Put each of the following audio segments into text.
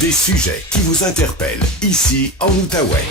Des sujets qui vous interpellent ici en Outaouais.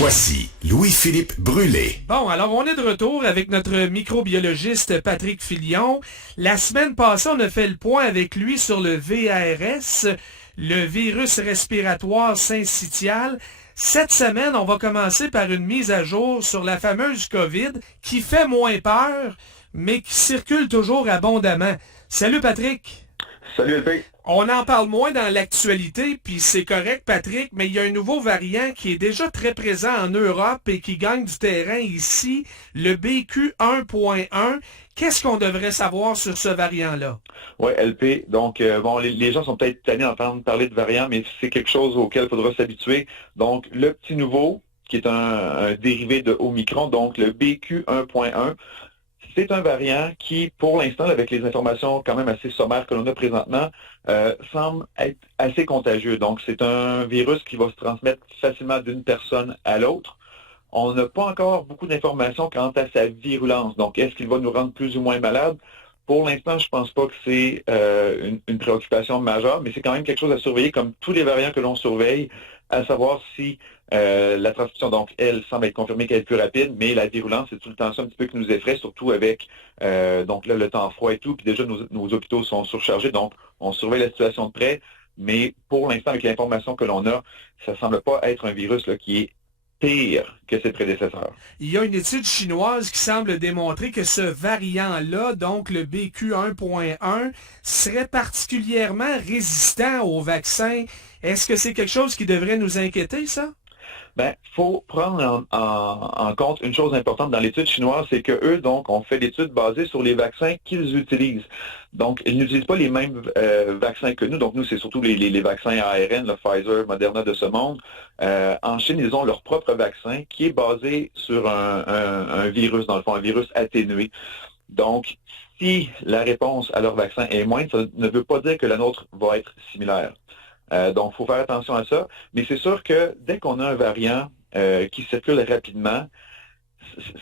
Voici Louis-Philippe Brûlé. Bon, alors on est de retour avec notre microbiologiste Patrick Filion. La semaine passée, on a fait le point avec lui sur le VRS, le virus respiratoire syncytial. Cette semaine, on va commencer par une mise à jour sur la fameuse COVID qui fait moins peur, mais qui circule toujours abondamment. Salut Patrick! Salut LP! On en parle moins dans l'actualité, puis c'est correct, Patrick, mais il y a un nouveau variant qui est déjà très présent en Europe et qui gagne du terrain ici, le BQ1.1. Qu'est-ce qu'on devrait savoir sur ce variant-là? Oui, LP. Donc, les gens sont peut-être tannés d'entendre parler de variant, mais c'est quelque chose auquel il faudra s'habituer. Donc, le petit nouveau, qui est un dérivé de Omicron, donc le BQ1.1, c'est un variant qui, pour l'instant, avec les informations quand même assez sommaires que l'on a présentement, semble être assez contagieux. Donc, c'est un virus qui va se transmettre facilement d'une personne à l'autre. On n'a pas encore beaucoup d'informations quant à sa virulence. Donc, est-ce qu'il va nous rendre plus ou moins malades? Pour l'instant, je ne pense pas que c'est une préoccupation majeure, mais c'est quand même quelque chose à surveiller comme tous les variants que l'on surveille, à savoir si la transmission, donc, elle semble être confirmée qu'elle est plus rapide, mais la virulence, c'est tout le temps ça un petit peu qui nous effraie, surtout avec donc là, le temps froid et tout, puis déjà nos hôpitaux sont surchargés, donc on surveille la situation de près, mais pour l'instant, avec l'information que l'on a, ça ne semble pas être un virus là, qui est pire que ses prédécesseurs. Il y a une étude chinoise qui semble démontrer que ce variant-là, donc le BQ1.1, serait particulièrement résistant au vaccin. Est-ce que c'est quelque chose qui devrait nous inquiéter, ça? Ben, faut prendre en compte une chose importante dans l'étude chinoise, c'est que eux, donc, ont fait l'étude basée sur les vaccins qu'ils utilisent. Donc, ils n'utilisent pas les mêmes vaccins que nous. Donc, nous, c'est surtout les vaccins ARN, le Pfizer, Moderna de ce monde. En Chine, ils ont leur propre vaccin qui est basé sur un virus, dans le fond, un virus atténué. Donc, si la réponse à leur vaccin est moindre, ça ne veut pas dire que la nôtre va être similaire. Donc, il faut faire attention à ça. Mais c'est sûr que dès qu'on a un variant qui circule rapidement,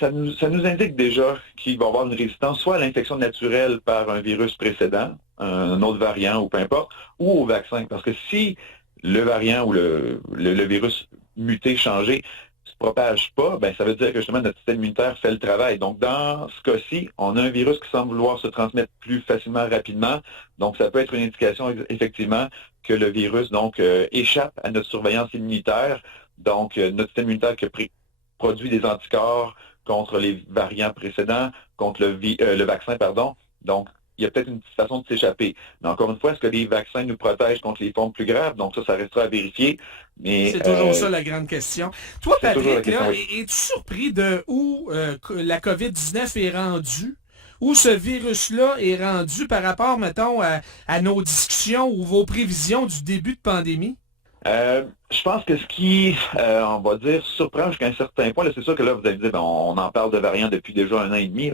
ça nous indique déjà qu'il va y avoir une résistance soit à l'infection naturelle par un virus précédent, un autre variant ou peu importe, ou au vaccin. Parce que si le variant ou le virus muté, changé, se propage pas, ben ça veut dire que justement notre système immunitaire fait le travail. Donc, dans ce cas-ci, on a un virus qui semble vouloir se transmettre plus facilement, rapidement. Donc, ça peut être une indication, effectivement, que le virus, donc, échappe à notre surveillance immunitaire. Donc, notre système immunitaire qui produit des anticorps contre les variants précédents, contre le vaccin, pardon. Donc, il y a peut-être une petite façon de s'échapper. Mais encore une fois, est-ce que les vaccins nous protègent contre les formes plus graves? Donc ça restera à vérifier. Mais c'est toujours ça la grande question. Toi, Patrick, là, oui. es-tu surpris de où la COVID-19 est rendue? Où ce virus-là est rendu par rapport, mettons, à nos discussions ou vos prévisions du début de pandémie? Je pense que ce qui, on va dire, surprend jusqu'à un certain point, là, c'est sûr que là, vous allez dire, ben, on en parle de variants depuis déjà 1 an et demi,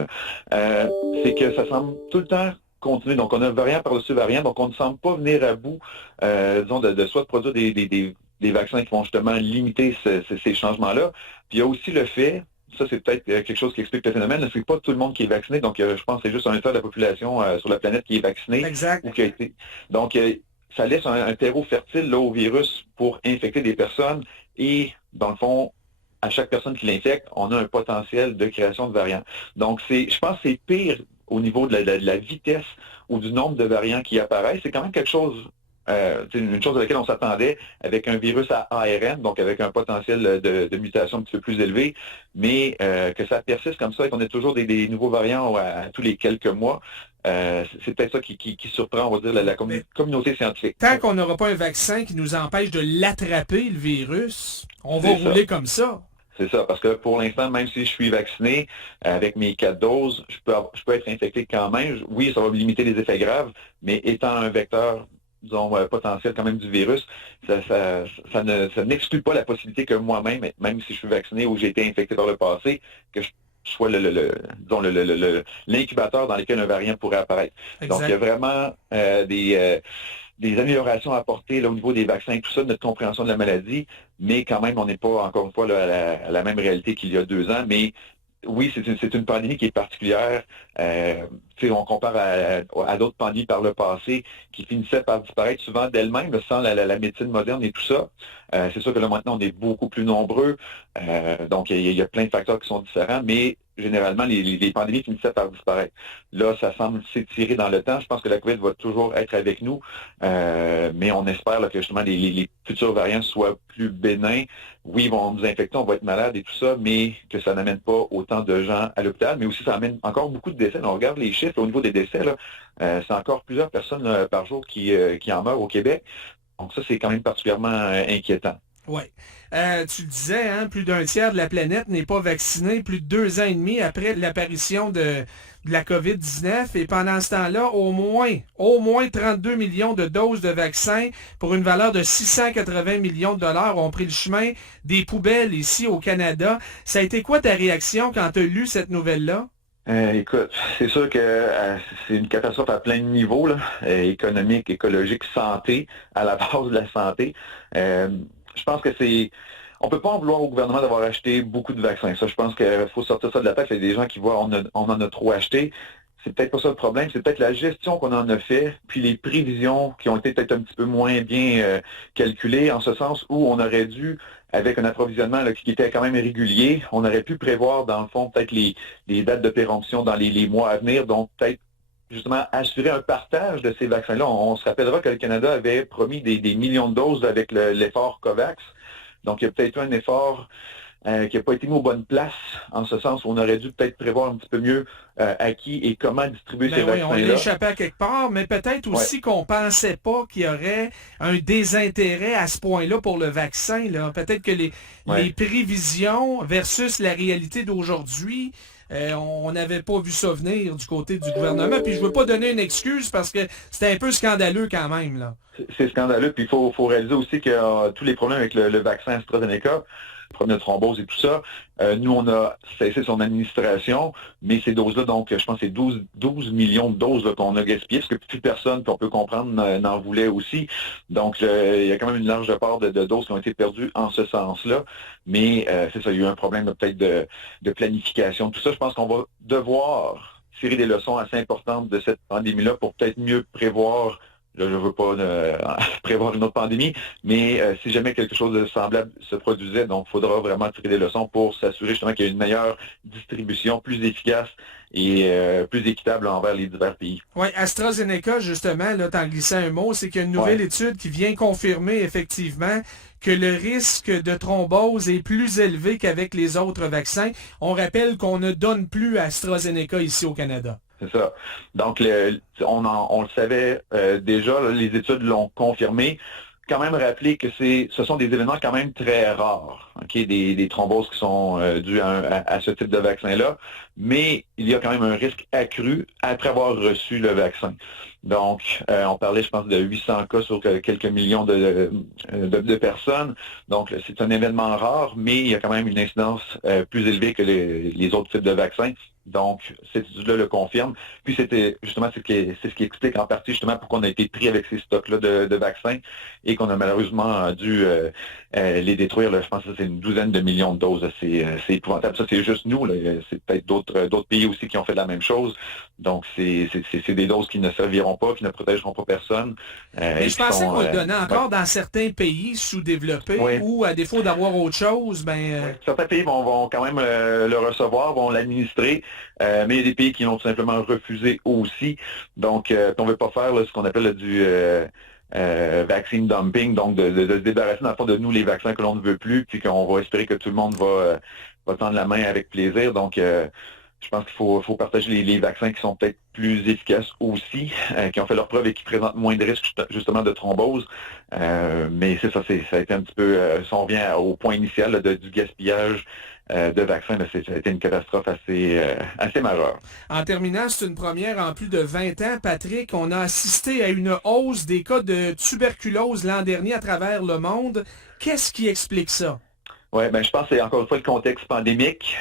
c'est que ça semble tout le temps continuer. Donc, on a variant par-dessus variant, donc on ne semble pas venir à bout, disons, de soit de produire des vaccins qui vont justement limiter ces changements-là. Puis il y a aussi le fait, ça c'est peut-être quelque chose qui explique le phénomène, c'est pas tout le monde qui est vacciné, donc je pense que c'est juste un tiers de la population sur la planète qui est vaccinée. Exact. Ou qui a été. Donc, ça laisse un terreau fertile là, au virus pour infecter des personnes et, dans le fond, à chaque personne qui l'infecte, on a un potentiel de création de variants. Donc, je pense que c'est pire au niveau de la vitesse ou du nombre de variants qui apparaissent. C'est quand même quelque chose, une chose à laquelle on s'attendait avec un virus à ARN, donc avec un potentiel de mutation un petit peu plus élevé, mais que ça persiste comme ça et qu'on ait toujours des nouveaux variants à tous les quelques mois. C'est peut-être ça qui surprend, on va dire, la communauté scientifique. Tant qu'on n'aura pas un vaccin qui nous empêche de l'attraper, le virus, on va rouler comme ça. C'est ça, parce que pour l'instant, même si je suis vacciné avec mes 4 doses, je peux être infecté quand même. Oui, ça va me limiter les effets graves, mais étant un vecteur, disons, potentiel quand même du virus, ça n'exclut pas la possibilité que moi-même, même si je suis vacciné ou j'ai été infecté par le passé, que je soit l'incubateur dans lequel un variant pourrait apparaître. Exact. Donc, il y a vraiment des améliorations à apporter là, au niveau des vaccins et tout ça, de notre compréhension de la maladie, mais quand même, on n'est pas, encore une fois, là, à la même réalité qu'il y a 2 ans, mais Oui, c'est une pandémie qui est particulière. On compare à d'autres pandémies par le passé qui finissaient par disparaître souvent d'elles-mêmes sans la médecine moderne et tout ça. C'est sûr que là, maintenant, on est beaucoup plus nombreux. Donc, il y a plein de facteurs qui sont différents, mais généralement, les pandémies finissaient par disparaître. Là, ça semble s'étirer dans le temps. Je pense que la COVID va toujours être avec nous, mais on espère là, que justement les futurs variants soient plus bénins. Oui, ils vont nous infecter, on va être malade et tout ça, mais que ça n'amène pas autant de gens à l'hôpital, mais aussi ça amène encore beaucoup de décès. On regarde les chiffres au niveau des décès, là, c'est encore plusieurs personnes par jour qui en meurent au Québec. Donc ça, c'est quand même particulièrement inquiétant. Oui. Tu le disais, hein, plus d'un tiers de la planète n'est pas vacciné, plus de 2 ans et demi après l'apparition de la COVID-19. Et pendant ce temps-là, au moins 32 millions de doses de vaccins pour une valeur de 680 millions de dollars ont pris le chemin des poubelles ici au Canada. Ça a été quoi ta réaction quand tu as lu cette nouvelle-là? Écoute, c'est sûr que c'est une catastrophe à plein de niveaux, là, économique, écologique, santé, à la base de la santé. Je pense que on peut pas en vouloir au gouvernement d'avoir acheté beaucoup de vaccins. Ça, je pense qu'il faut sortir ça de la tête. Il y a des gens qui voient on en a trop acheté. C'est peut-être pas ça le problème, c'est peut-être la gestion qu'on en a fait, puis les prévisions qui ont été peut-être un petit peu moins bien calculées, en ce sens où on aurait dû, avec un approvisionnement là, qui était quand même régulier, on aurait pu prévoir, dans le fond, peut-être les dates de péremption dans les mois à venir, donc peut-être justement assurer un partage de ces vaccins-là. On se rappellera que le Canada avait promis des millions de doses avec l'effort COVAX. Donc, il y a peut-être eu un effort qui n'a pas été mis aux bonnes places, en ce sens où on aurait dû peut-être prévoir un petit peu mieux à qui et comment distribuer ces vaccins-là. On l'échappait à quelque part, mais peut-être aussi qu'on pensait pas qu'il y aurait un désintérêt à ce point-là pour le vaccin. Peut-être que les prévisions versus la réalité d'aujourd'hui, on n'avait pas vu ça venir du côté du gouvernement. Puis je veux pas donner une excuse parce que c'était un peu scandaleux quand même, là. C'est scandaleux, puis il faut réaliser aussi que tous les problèmes avec le vaccin AstraZeneca, le problème de thrombose et tout ça, nous, on a cessé son administration, mais ces doses-là, donc, je pense que c'est 12 millions de doses là, qu'on a gaspillées, parce que plus personne, qu'on peut comprendre, n'en voulait aussi. Donc, il y a quand même une large part de doses qui ont été perdues en ce sens-là. Mais c'est ça, il y a eu un problème peut-être de planification. Tout ça, je pense qu'on va devoir tirer des leçons assez importantes de cette pandémie-là pour peut-être mieux prévoir. Là, je ne veux pas prévoir une autre pandémie, mais si jamais quelque chose de semblable se produisait, donc il faudra vraiment tirer des leçons pour s'assurer justement qu'il y a une meilleure distribution, plus efficace et plus équitable envers les divers pays. Oui, AstraZeneca, justement, là, t'en glissais un mot, c'est qu'il y a une nouvelle étude qui vient confirmer effectivement que le risque de thrombose est plus élevé qu'avec les autres vaccins. On rappelle qu'on ne donne plus AstraZeneca ici au Canada. C'est ça. Donc, on le savait déjà, là, les études l'ont confirmé. Quand même rappeler que ce sont des événements quand même très rares, des thromboses qui sont dues à ce type de vaccin-là, mais il y a quand même un risque accru après avoir reçu le vaccin. Donc, on parlait, je pense, de 800 cas sur quelques millions de personnes. Donc, c'est un événement rare, mais il y a quand même une incidence plus élevée que les autres types de vaccins. Donc, cette étude-là le confirme. Puis, c'était justement c'est ce qui explique en partie justement pourquoi on a été pris avec ces stocks-là de vaccins et qu'on a malheureusement dû les détruire. Là, je pense que c'est une douzaine de millions de doses. C'est épouvantable. Ça, c'est juste nous. Là. C'est peut-être d'autres pays aussi qui ont fait la même chose. Donc, c'est des doses qui ne serviront pas, qui ne protégeront pas personne. Mais je pensais qu'on le donnait encore dans certains pays sous-développés où, à défaut d'avoir autre chose, certains pays vont quand même le recevoir, vont l'administrer, mais il y a des pays qui l'ont tout simplement refusé aussi. Donc, on ne veut pas faire là, ce qu'on appelle du vaccine dumping, donc de se débarrasser dans le fond de nous les vaccins que l'on ne veut plus, puis qu'on va espérer que tout le monde va tendre la main avec plaisir. Donc, je pense qu'il faut partager les vaccins qui sont peut-être plus efficaces aussi, qui ont fait leur preuve et qui présentent moins de risques justement de thrombose. Mais c'est ça, ça a été un petit peu, si on revient au point initial là, du gaspillage de vaccins, ça a été une catastrophe assez majeure. En terminant, c'est une première en plus de 20 ans. Patrick, on a assisté à une hausse des cas de tuberculose l'an dernier à travers le monde. Qu'est-ce qui explique ça? Oui, je pense que c'est encore une fois le contexte pandémique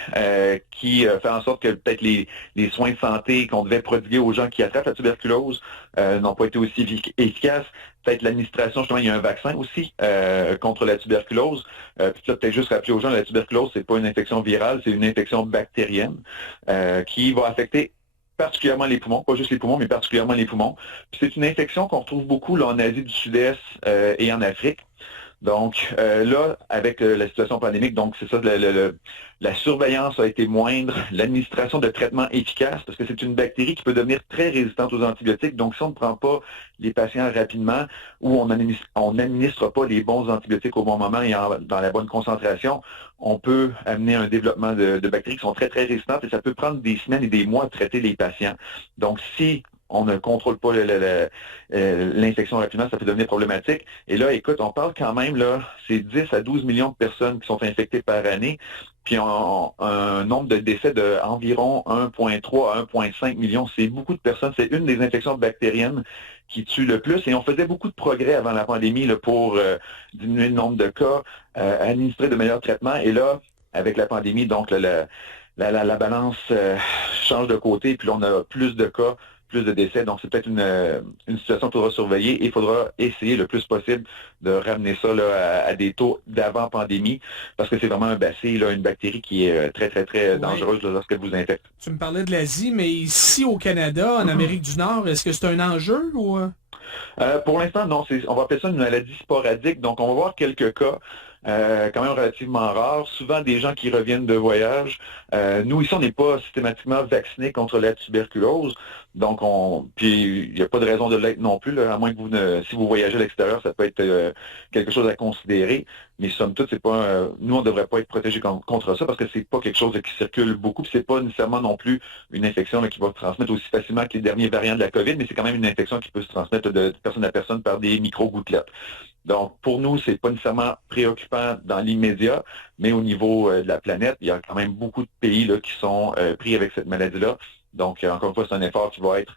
qui fait en sorte que peut-être les soins de santé qu'on devait prodiguer aux gens qui attrapent la tuberculose n'ont pas été aussi efficaces. peut-être l'administration, justement, il y a un vaccin aussi contre la tuberculose. Puis là, peut-être juste rappeler aux gens, la tuberculose, c'est pas une infection virale, c'est une infection bactérienne qui va affecter particulièrement les poumons, pas juste les poumons, mais particulièrement les poumons. Puis c'est une infection qu'on retrouve beaucoup là, en Asie du Sud-Est et en Afrique. Donc là, avec la situation pandémique, donc c'est ça, la surveillance a été moindre, l'administration de traitements efficaces, parce que c'est une bactérie qui peut devenir très résistante aux antibiotiques. Donc si on ne prend pas les patients rapidement ou on n'administre pas les bons antibiotiques au bon moment et dans la bonne concentration, on peut amener un développement de bactéries qui sont très, très résistantes et ça peut prendre des semaines et des mois à traiter les patients. Donc si on ne contrôle pas l'infection rapidement, ça peut devenir problématique. Et là, écoute, on parle quand même, là, c'est 10 à 12 millions de personnes qui sont infectées par année, puis un nombre de décès d'environ 1,3 à 1,5 million. C'est beaucoup de personnes. C'est une des infections bactériennes qui tue le plus. Et on faisait beaucoup de progrès avant la pandémie là, pour diminuer le nombre de cas, administrer de meilleurs traitements. Et là, avec la pandémie, donc la balance change de côté, puis là, on a plus de cas, plus de décès. Donc, c'est peut-être une situation qu'il faudra surveiller et il faudra essayer le plus possible de ramener ça là, à des taux d'avant-pandémie parce que c'est vraiment un bacille, là, une bactérie qui est très, très, très dangereuse là, lorsqu'elle vous infecte. Tu me parlais de l'Asie, mais ici au Canada, en Amérique du Nord, est-ce que c'est un enjeu ou... Pour l'instant, non. On va appeler ça une maladie sporadique. Donc, on va voir quelques cas. Quand même relativement rares, souvent des gens qui reviennent de voyage. Nous, ici, on n'est pas systématiquement vaccinés contre la tuberculose, donc puis il n'y a pas de raison de l'être non plus, là, à moins que si vous voyagez à l'extérieur, ça peut être quelque chose à considérer, mais somme toute, c'est pas nous, on ne devrait pas être protégés contre ça parce que c'est pas quelque chose qui circule beaucoup, puis c'est pas nécessairement non plus une infection là, qui va se transmettre aussi facilement que les derniers variants de la COVID, mais c'est quand même une infection qui peut se transmettre de personne à personne par des micro-gouttelettes. Donc, pour nous, c'est pas nécessairement préoccupant dans l'immédiat, mais au niveau de la planète, il y a quand même beaucoup de pays là, qui sont pris avec cette maladie-là. Donc, encore une fois, c'est un effort qui va être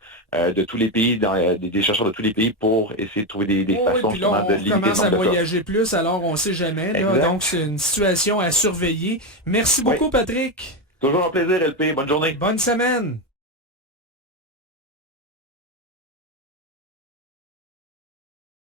de tous les pays, des chercheurs de tous les pays pour essayer de trouver des façons puis là, de limiter le nombre de cas. on commence à voyager plus, alors on ne sait jamais. Là, donc, c'est une situation à surveiller. Merci beaucoup, Patrick. Toujours un plaisir, LP. Bonne journée. Bonne semaine.